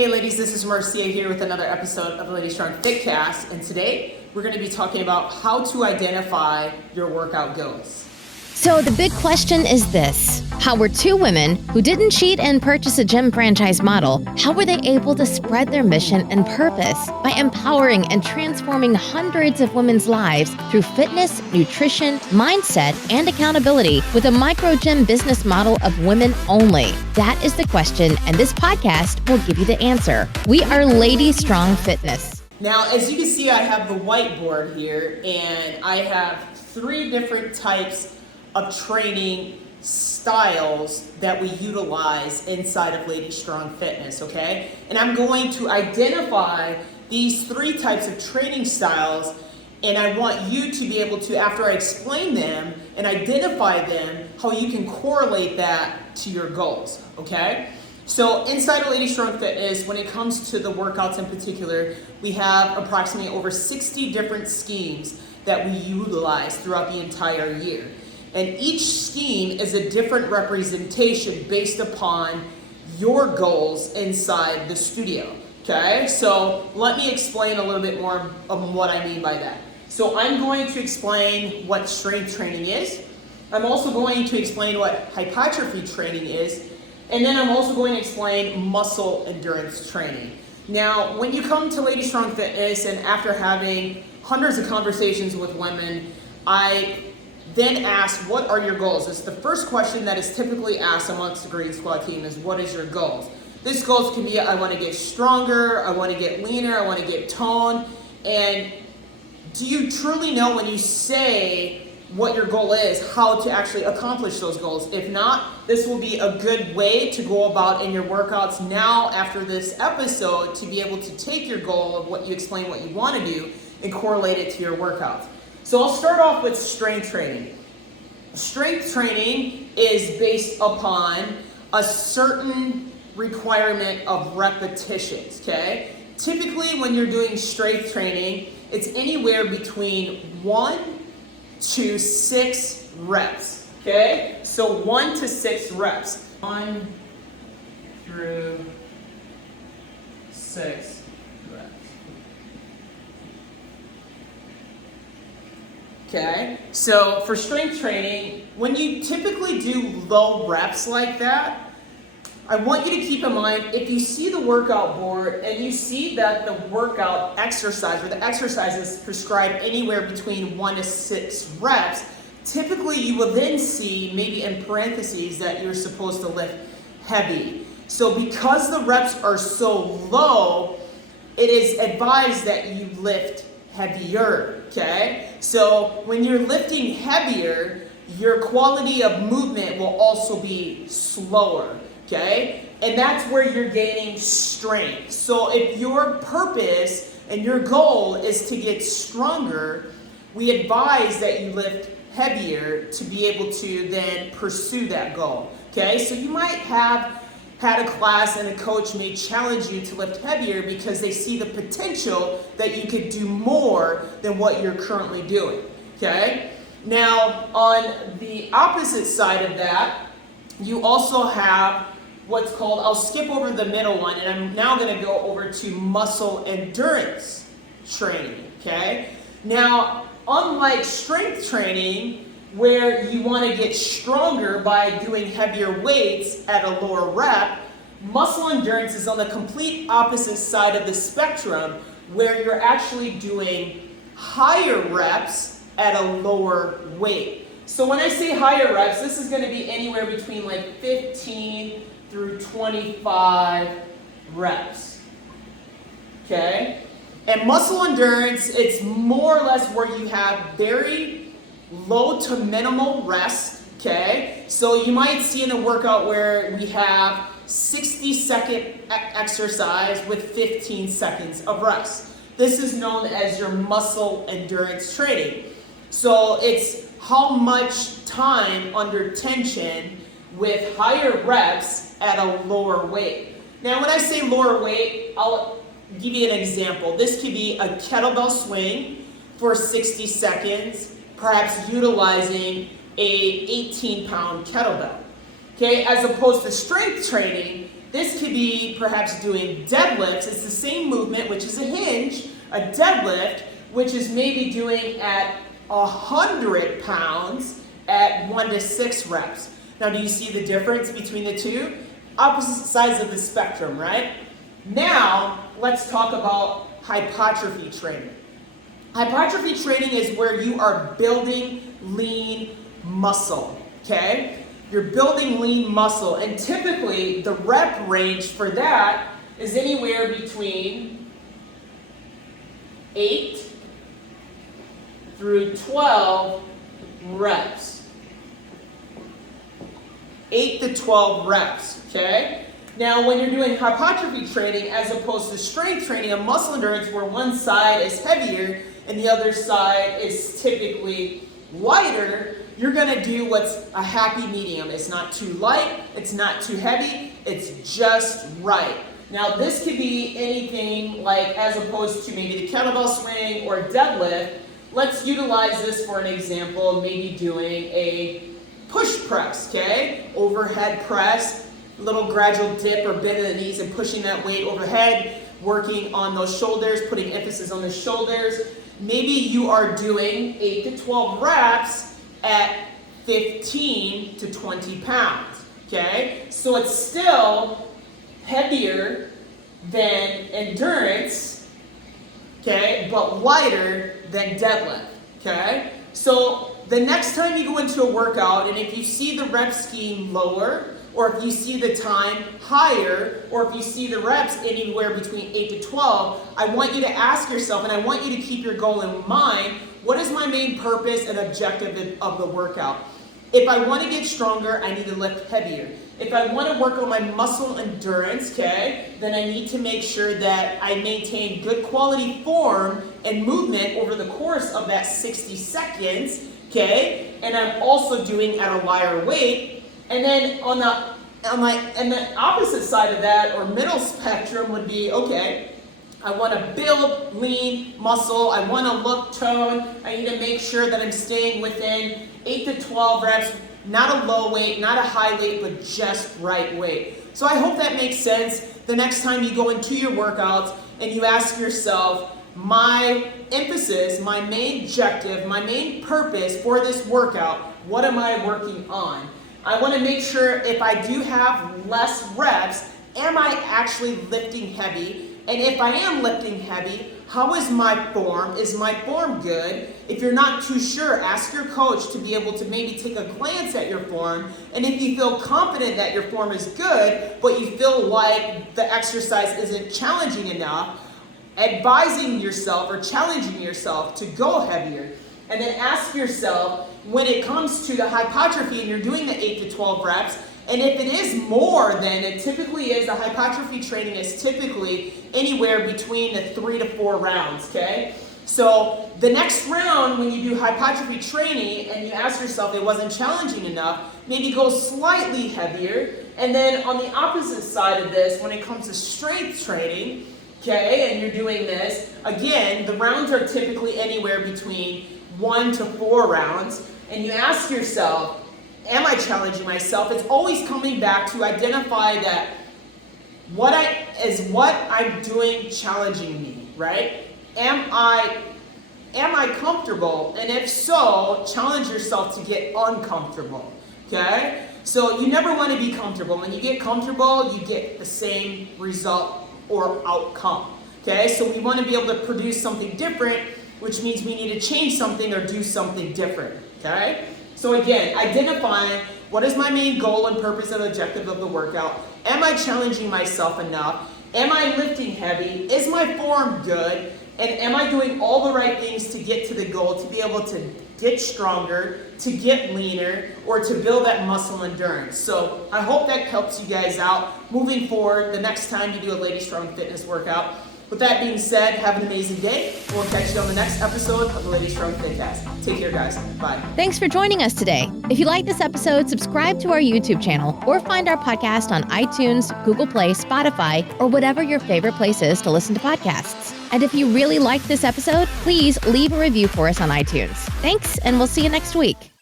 Hey ladies, this is Marcia here with another episode of the LadyStrong Fitcast, and today we're going to be talking about how to identify your workout goals. So the big question is this: how were two women who didn't cheat and purchase a gym franchise model, how were they able to spread their mission and purpose by empowering and transforming hundreds of women's lives through fitness, nutrition, mindset, and accountability with a micro gym business model of women only? That is the question, and this podcast will give you the answer. We are LadyStrong Fitness. Now, as you can see, I have the whiteboard here, and I have 3 different types of training styles that we utilize inside of LadyStrong Fitness, okay? And I'm going to identify these 3 types of training styles, and I want you to be able to, after I explain them and identify them, how you can correlate that to your goals, okay? So inside of LadyStrong Fitness, when it comes to the workouts in particular, we have approximately over 60 different schemes that we utilize throughout the entire year. And each scheme is a different representation based upon your goals inside the studio, okay? So let me explain a little bit more of what I mean by that. So I'm going to explain what strength training is. I'm also going to explain what hypotrophy training is. And then I'm also going to explain muscle endurance training. Now, when you come to LadyStrong Fitness, and after having hundreds of conversations with women, I then ask, what are your goals? It's the first question that is typically asked amongst the Green Squad team is, what is your goals? This goals can be, I want to get stronger, I want to get leaner, I want to get toned. And do you truly know when you say what your goal is, how to actually accomplish those goals? If not, this will be a good way to go about in your workouts now after this episode to be able to take your goal of what you explain what you want to do and correlate it to your workouts. So I'll start off with strength training. Strength training is based upon a certain requirement of repetitions, okay? Typically when you're doing strength training, it's anywhere between 1 to 6 reps, okay? So 1 to 6 reps. 1 through 6 reps. Okay, so for strength training, when you typically do low reps like that, I want you to keep in mind, if you see the workout board and you see that the workout exercise or the exercise is prescribed anywhere between 1 to 6 reps, typically you will then see maybe in parentheses that you're supposed to lift heavy. So because the reps are so low, it is advised that you lift heavier, okay? So when you're lifting heavier, your quality of movement will also be slower, okay? And that's where you're gaining strength. So if your purpose and your goal is to get stronger, we advise that you lift heavier to be able to then pursue that goal, okay? So you might have had a class and a coach may challenge you to lift heavier because they see the potential that you could do more than what you're currently doing, okay? Now, on the opposite side of that, you also have what's called, I'll skip over the middle one, and I'm now going to go over to muscle endurance training, okay? Now, unlike strength training, where you want to get stronger by doing heavier weights at a lower rep, muscle endurance is on the complete opposite side of the spectrum, where you're actually doing higher reps at a lower weight. So when I say higher reps, this is going to be anywhere between like 15 through 25 reps, okay? And muscle endurance, it's more or less where you have very low to minimal rest, okay? So you might see in a workout where we have 60-second exercise with 15 seconds of rest. This is known as your muscle endurance training. So it's how much time under tension with higher reps at a lower weight. Now when I say lower weight, I'll give you an example. This could be a kettlebell swing for 60 seconds, perhaps utilizing a 18-pound kettlebell. Okay, as opposed to strength training, This could be perhaps doing deadlifts. It's the same movement, which is a hinge, a deadlift, which is maybe doing at 100 pounds at 1 to 6 reps. Now, do you see the difference between the two? Opposite sides of the spectrum, right? Now, let's talk about hypertrophy training. Hypertrophy training is where you are building lean muscle, okay? You're building lean muscle, and typically the rep range for that is anywhere between 8 through 12 reps. 8 to 12 reps, okay? Now, when you're doing hypertrophy training as opposed to strength training and muscle endurance, where one side is heavier and the other side is typically lighter, you're gonna do what's a happy medium. It's not too light, it's not too heavy, it's just right. Now, this could be anything like, as opposed to maybe the kettlebell swing or deadlift, let's utilize this for an example, maybe doing a push press, okay? Overhead press, little gradual dip or bend in the knees and pushing that weight overhead, working on those shoulders, putting emphasis on the shoulders. Maybe you are doing 8 to 12 reps at 15 to 20 pounds, okay? So it's still heavier than endurance, okay, but lighter than deadlift, okay? So the next time you go into a workout, and if you see the rep scheme lower, or if you see the time higher, or if you see the reps anywhere between 8 to 12, I want you to ask yourself, and I want you to keep your goal in mind, what is my main purpose and objective of the workout? If I want to get stronger, I need to lift heavier. If I want to work on my muscle endurance, okay, then I need to make sure that I maintain good quality form and movement over the course of that 60 seconds, okay, and I'm also doing at a lighter weight. And then on the opposite side of that, or middle spectrum, would be, okay, I want to build lean muscle, I want to look toned, I need to make sure that I'm staying within 8 to 12 reps, not a low weight, not a high weight, but just right weight. So I hope that makes sense. The next time you go into your workouts and you ask yourself, my emphasis, my main objective, my main purpose for this workout, what am I working on? I want to make sure if I do have less reps, am I actually lifting heavy? And if I am lifting heavy, how is my form? Is my form good? If you're not too sure, ask your coach to be able to maybe take a glance at your form. And if you feel confident that your form is good, but you feel like the exercise isn't challenging enough, advising yourself or challenging yourself to go heavier. And then ask yourself, when it comes to the hypertrophy and you're doing the 8 to 12 reps, and if it is more than it typically is, the hypertrophy training is typically anywhere between the 3 to 4 rounds, okay? So the next round, when you do hypertrophy training and you ask yourself it wasn't challenging enough, maybe go slightly heavier. And then on the opposite side of this, when it comes to strength training, okay, and you're doing this, again, the rounds are typically anywhere between 1 to 4 rounds, and you ask yourself, am I challenging myself? It's always coming back to identify that what I'm doing challenging me, right? Am I comfortable? And if so, challenge yourself to get uncomfortable, okay? So you never want to be comfortable. When you get comfortable, you get the same result or outcome, okay? So we want to be able to produce something different, which means we need to change something or do something different, okay? So again, identifying what is my main goal and purpose and objective of the workout. Am I challenging myself enough? Am I lifting heavy? Is my form good? And am I doing all the right things to get to the goal, to be able to get stronger, to get leaner, or to build that muscle endurance? So I hope that helps you guys out moving forward the next time you do a LadyStrong Fitness workout. With that being said, have an amazing day. We'll catch you on the next episode of the LadyStrong Fitcast. Take care, guys. Bye. Thanks for joining us today. If you like this episode, subscribe to our YouTube channel or find our podcast on iTunes, Google Play, Spotify, or whatever your favorite place is to listen to podcasts. And if you really liked this episode, please leave a review for us on iTunes. Thanks, and we'll see you next week.